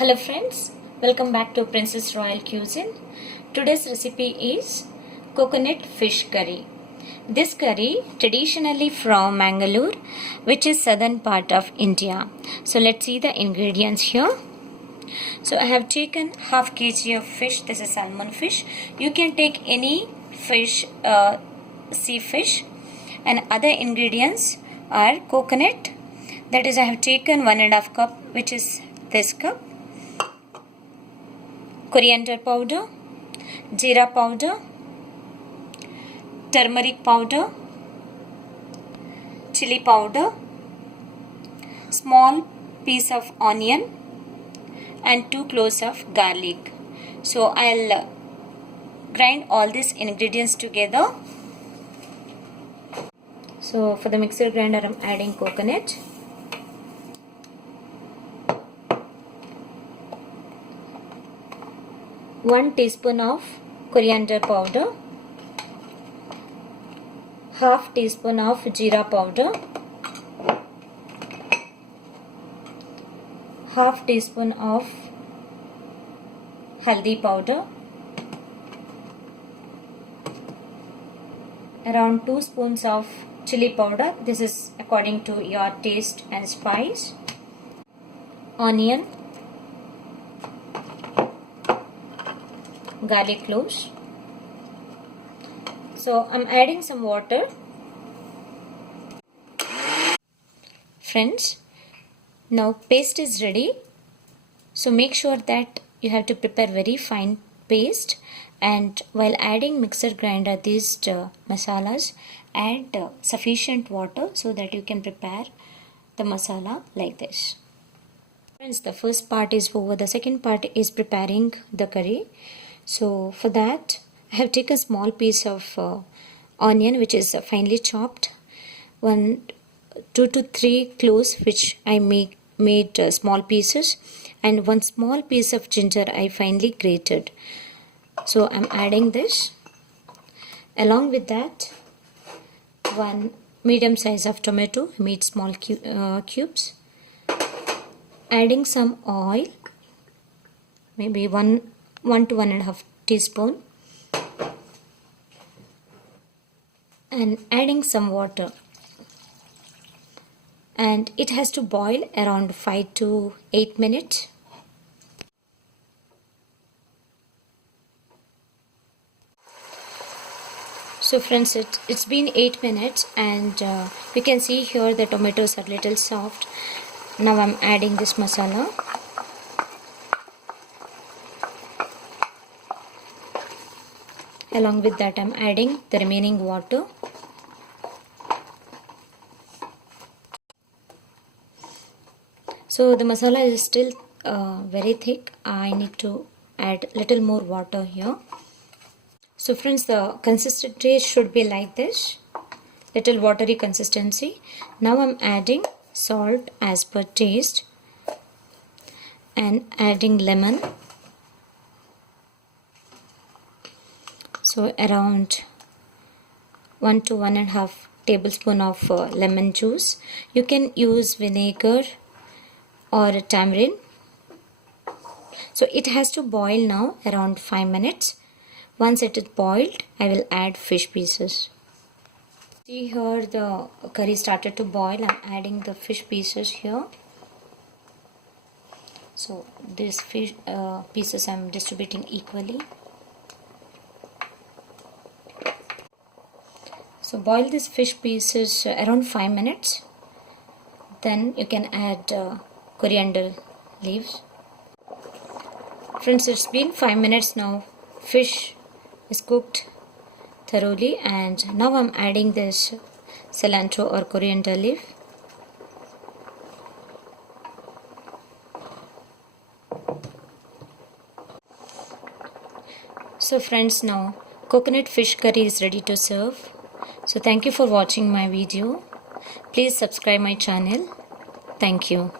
Hello friends, welcome back to Princess Royal Cuisine. Today's recipe is coconut fish curry. This curry traditionally from Mangalore, which is southern part of India. So let's see the ingredients here. So I have taken half kg of fish. This is salmon fish. You can take any fish, sea fish, and other ingredients are coconut. That is, I have taken 1.5 cup, which is this cup. Coriander powder, jeera powder, turmeric powder, chili powder, small piece of onion, and 2 cloves of garlic. So I'll grind all these ingredients together. So for the mixer grinder, I'm adding coconut, one teaspoon of coriander powder, half teaspoon of jeera powder, half teaspoon of haldi powder, around 2 spoons of chili powder. This is according to your taste and spice. Onion, garlic cloves. So I'm adding some water. Friends, now paste is ready. So make sure that you have to prepare very fine paste, and while adding mixer grinder these masalas, add sufficient water so that you can prepare the masala like this. Friends, the first part is over. The second part is preparing the curry. So for that, I have taken a small piece of onion, which is finely chopped, 2 to 3 cloves, which I made small pieces, and 1 small piece of ginger I finely grated. So I'm adding this. Along with that, 1 medium size of tomato, I made small cubes. Adding some oil, maybe 1 to 1.5 teaspoon, and adding some water, and it has to boil around 5 to 8 minutes. So friends, it's been 8 minutes, and you can see here the tomatoes are little soft. Now I'm adding this masala. Along with that, I'm adding the remaining water. So the masala is still very thick. I need to add little more water here. So friends, the consistency should be like this, little watery consistency. Now I'm adding salt as per taste, and adding lemon. So around 1 to 1.5 tablespoon of lemon juice. You can use vinegar or tamarind. So it has to boil now around 5 minutes. Once it is boiled, I will add fish pieces. See here, the curry started to boil. I'm adding the fish pieces here. So these fish pieces I'm distributing equally. So boil these fish pieces around 5 minutes. Then you can add coriander leaves. Friends, it's been 5 minutes now. Fish is cooked thoroughly, and now I'm adding this cilantro or coriander leaf. So friends, now coconut fish curry is ready to serve. So thank you for watching my video. Please subscribe my channel. Thank you.